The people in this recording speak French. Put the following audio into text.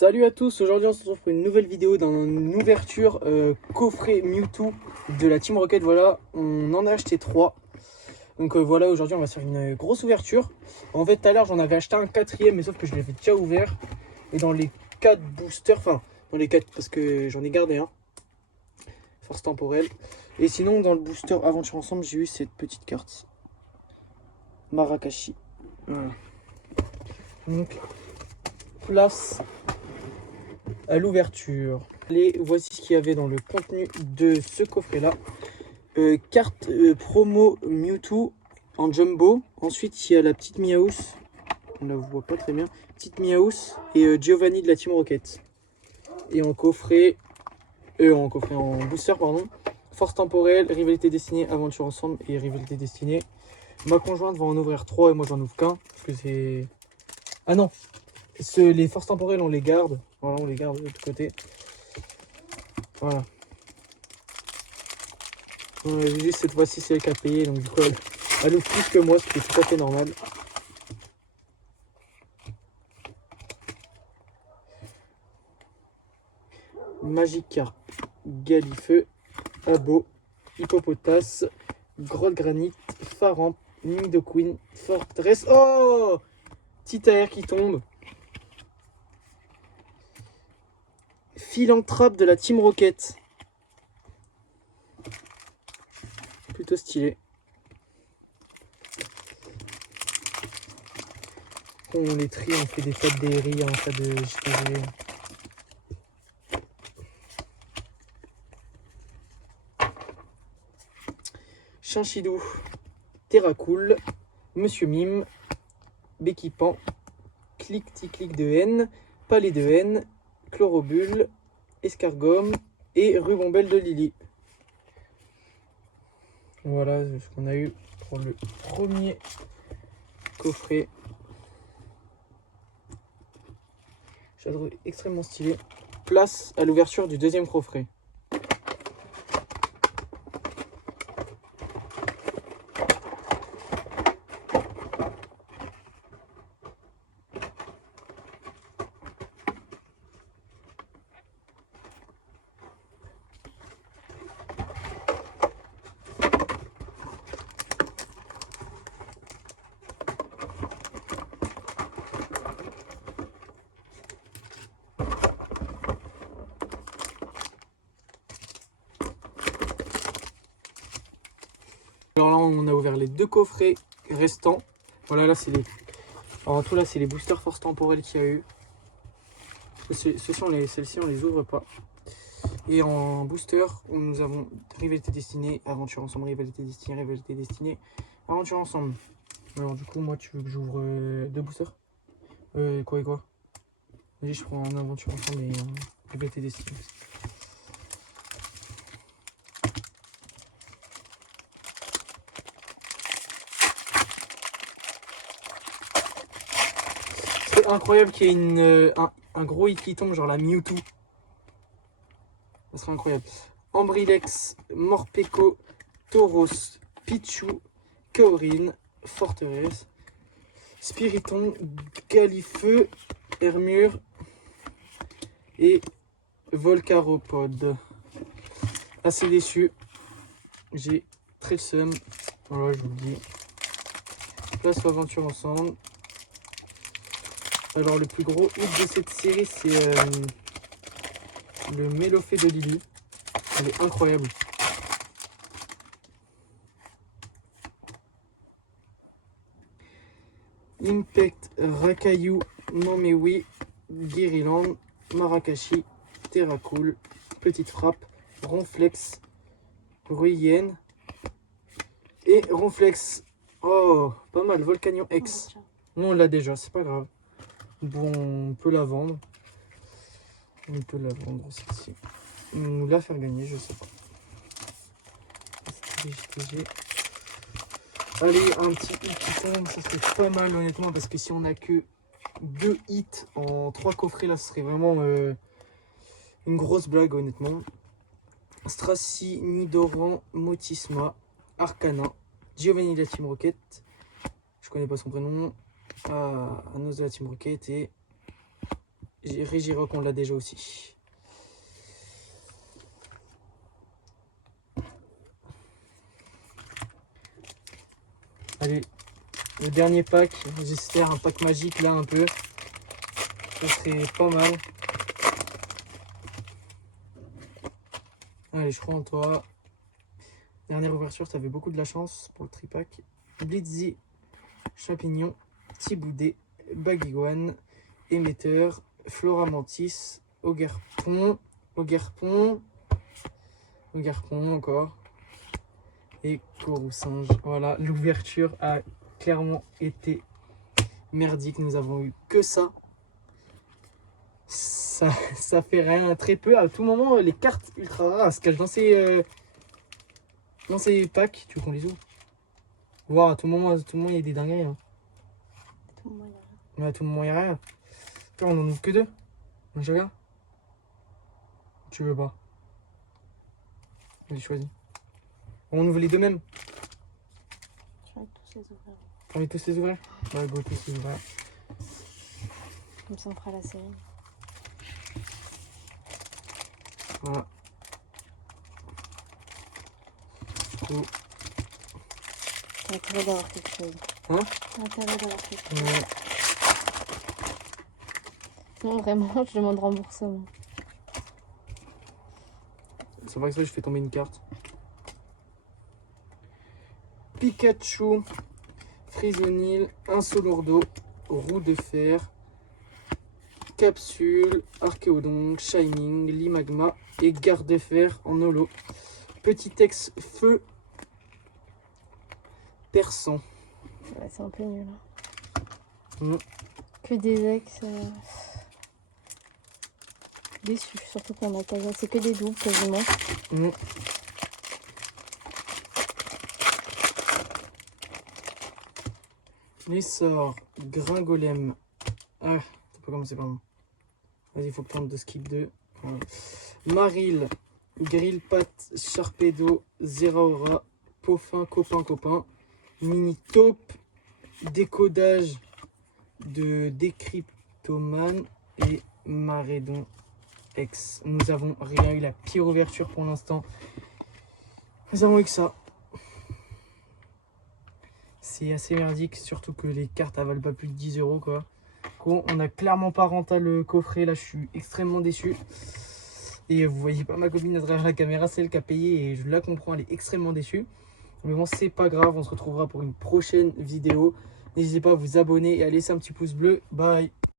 Salut à tous, aujourd'hui on se retrouve pour une nouvelle vidéo d'une ouverture coffret Mewtwo de la Team Rocket. Voilà, on en a acheté 3. Donc voilà, aujourd'hui on va se faire une grosse ouverture. En fait tout à l'heure j'en avais acheté un quatrième, mais sauf que je l'avais déjà ouvert. Et dans les 4 boosters, enfin dans les 4 parce que j'en ai gardé un. Force temporelle. Et sinon dans le booster Aventure Ensemble j'ai eu cette petite carte. Marakashi. Voilà. Donc place à l'ouverture. Allez, voici ce qu'il y avait dans le contenu de ce coffret là. Carte promo Mewtwo en jumbo. Ensuite il y a la petite Miaus, on la voit pas très bien, petite Miaus et Giovanni de la Team Rocket. Et en coffret, en booster pardon, Force temporelle, Rivalité destinée, Aventure ensemble et Rivalité destinée. Ma conjointe va en ouvrir 3 et moi j'en ouvre qu'un parce que c'est... Ah non, les forces temporelles on les garde. Voilà, on les garde de l'autre côté. Voilà. Juste cette fois-ci c'est elle qui a payé, donc du coup elle ouvre plus que moi, ce qui est tout à fait normal. Magikarp, Galifeu, Abo, Hippopotas, Grotte Granite, Faramp, Nidoqueen, Fortress. Oh, petit air qui tombe. Philanthrope de la Team Rocket. Plutôt stylé. On les trie, on fait des tas de DRI, un tas de JPG. Chinchidou, Terracool, Monsieur Mime, Béquipan, Clic-Tic-Clic de N, Palais de N, Chlorobulle, Escargome et Rubombelle de Lily. Voilà ce qu'on a eu pour le premier coffret. Je la trouve extrêmement stylé. Place à l'ouverture du deuxième coffret. Alors là on a ouvert les 2 coffrets restants. Voilà, là c'est les... Alors, en tout là c'est les boosters force temporelle qu'il y a eu. Celles-ci on les ouvre pas. Et en booster nous avons Rivalité destinée, Aventure ensemble, Rivalité destinée, Aventure ensemble. Alors du coup moi tu veux que j'ouvre 2 boosters, quoi et quoi. Vas-y, je prends un Aventure ensemble et Rivalité destinée. C'est incroyable qu'il y ait un gros hit qui tombe, genre la Mewtwo. Ça serait incroyable. Ambrilex, Morpeko, Tauros, Pichu, Kaorin, Forteresse, Spiriton, Galifeu, Hermure et Volcaropod. Assez déçu. J'ai très le seum. Voilà, je vous le dis. Place aventure ensemble. Alors le plus gros hit de cette série c'est le Mélofée de Lily. Elle est incroyable. Impact, Rakayu, Mamewi, Guériland, Marakashi, Terracool, Petite Frappe, Ronflex, Ruyen et Ronflex. Oh, pas mal, Volcanion X. Non, on l'a déjà, c'est pas grave. Bon, on peut la vendre. On peut la vendre celle-ci. Ou la faire gagner, je sais pas. STG. Allez, un petit hit qui tombe, ça serait pas mal honnêtement, parce que si on a que 2 hits en 3 coffrets, là, ce serait vraiment une grosse blague honnêtement. Stracy, Nidoran, Motisma, Arcana, Giovanni de la Team Rocket, je connais pas son prénom, Anos de la Team Rocket et Régirock, on l'a déjà aussi. Allez, le dernier pack, j'espère un pack magique là un peu. Ça serait pas mal. Allez, je crois en toi. Dernière ouverture, tu avais beaucoup de la chance pour le tripack. Blitzy, Champignon, Thiboudet, Baguiguane, Émetteur, Flora Mantis, Ogerpon encore. Et Corousinge. Voilà, l'ouverture a clairement été merdique. Nous avons eu que ça. Ça fait rien, très peu. À tout moment, les cartes ultra rares se cachent dans ces packs. Tu veux qu'on les ouvre? Voir à tout moment, il y a des dingueries. Hein. À tout moment, il y a rien. Ouais, à tout moment, il y a rien. Là, on en ouvre que deux. Un chacun. Tu veux pas? Vas-y, choisis. On ouvre les deux mêmes. Je vais tous les ouvrir. T'as envie de tous les ouvrir? Ouais, go, tous les ouvrir. Comme ça, on fera la série. Voilà. Tout. T'as intérêt d'avoir quelque chose. Hein? T'as intérêt d'avoir quelque chose. Ouais. Non, vraiment, je demande remboursement. C'est vrai que ça, je fais tomber une carte. Pikachu, Frisonil, Insolordo, Roue de Fer, Capsule, Archéodon, Shining, Limagma et Garde de Fer en holo. Petit ex feu perçant. Ouais, c'est un peu nul. Mmh. Que des ex. Déçu, surtout qu'on a Kaja. C'est que des doubles quasiment. Mmh. Les sorts, Gringolem. Ah, t'as pas commencé par moi. Vas-y, il faut prendre de skip 2. Voilà. Maril, Grillpat, Sharpedo, Zeraora, Poffin, Copain, Mini Taupe, Décodage de Décryptoman et Marédon X. Nous avons rien eu, la pire ouverture pour l'instant. Nous avons eu que ça. C'est assez merdique, surtout que les cartes elles valent pas plus de 10 € quoi. On n'a clairement pas rentable le coffret, là je suis extrêmement déçu. Et vous voyez pas ma copine à travers la caméra, c'est elle qui a payé et je la comprends, elle est extrêmement déçue. Mais bon, c'est pas grave, on se retrouvera pour une prochaine vidéo. N'hésitez pas à vous abonner et à laisser un petit pouce bleu. Bye!